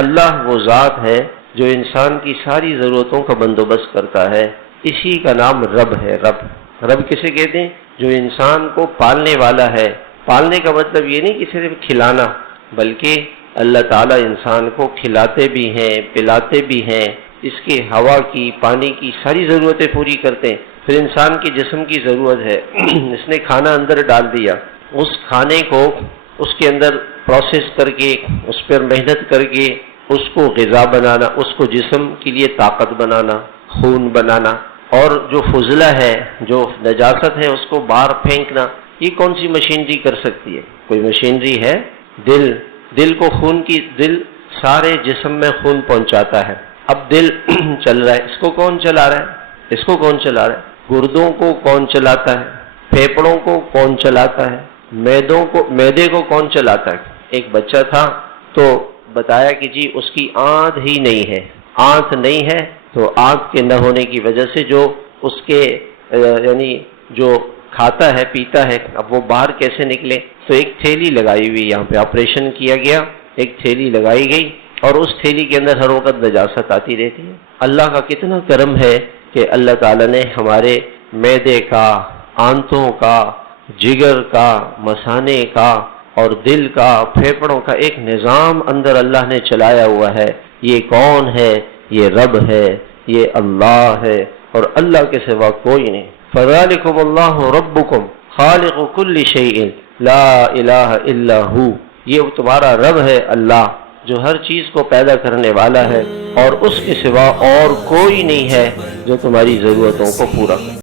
اللہ وہ ذات ہے جو انسان کی ساری ضرورتوں کا بندوبست کرتا ہے، اسی کا نام رب ہے۔ رب کسے کہتے ہیں؟ جو انسان کو پالنے والا ہے۔ پالنے کا مطلب یہ نہیں کہ صرف کھلانا، بلکہ اللہ تعالیٰ انسان کو کھلاتے بھی ہیں، پلاتے بھی ہیں، اس کے ہوا کی، پانی کی ساری ضرورتیں پوری کرتے ہیں۔ پھر انسان کی جسم کی ضرورت ہے، اس نے کھانا اندر ڈال دیا، اس کھانے کو اس کے اندر پروسیس کر کے، اس پر محنت کر کے اس کو غذا بنانا، اس کو جسم کے لیے طاقت بنانا، خون بنانا، اور جو فضلہ ہے، جو نجاست ہے، اس کو باہر پھینکنا، یہ کون سی مشینری کر سکتی ہے؟ کوئی مشینری ہے؟ دل کو دل سارے جسم میں خون پہنچاتا ہے۔ اب دل چل رہا ہے، اس کو کون چلا رہا ہے؟ گردوں کو کون چلاتا ہے؟ پھیپڑوں کو کون چلاتا ہے؟ معدے کو کون چلاتا ہے؟ ایک بچہ تھا تو بتایا کہ جی اس کی آنت ہی نہیں ہے، آنت نہیں ہے، تو آنت کے نہ ہونے کی وجہ سے جو اس کے یعنی جو کھاتا ہے پیتا ہے، اب وہ باہر کیسے نکلے؟ تو ایک تھیلی لگائی ہوئی، یہاں پہ آپریشن کیا گیا، ایک تھیلی لگائی گئی، اور اس تھیلی کے اندر ہر وقت نجاست آتی رہتی ہے۔ اللہ کا کتنا کرم ہے کہ اللہ تعالیٰ نے ہمارے معدے کا، آنتوں کا، جگر کا، مثانے کا اور دل کا، پھیپڑوں کا ایک نظام اندر اللہ نے چلایا ہوا ہے۔ یہ کون ہے؟ یہ رب ہے، یہ اللہ ہے، اور اللہ کے سوا کوئی نہیں۔ فَذَلِكُمُ اللَّهُ رَبُّكُمْ خَالِقُ كُلِّ شَيْءٍ لَا إِلَٰهَ إِلَّا هُوَ۔ یہ تمہارا رب ہے اللہ، جو ہر چیز کو پیدا کرنے والا ہے، اور اس کے سوا اور کوئی نہیں ہے جو تمہاری ضرورتوں کو پورا کرے۔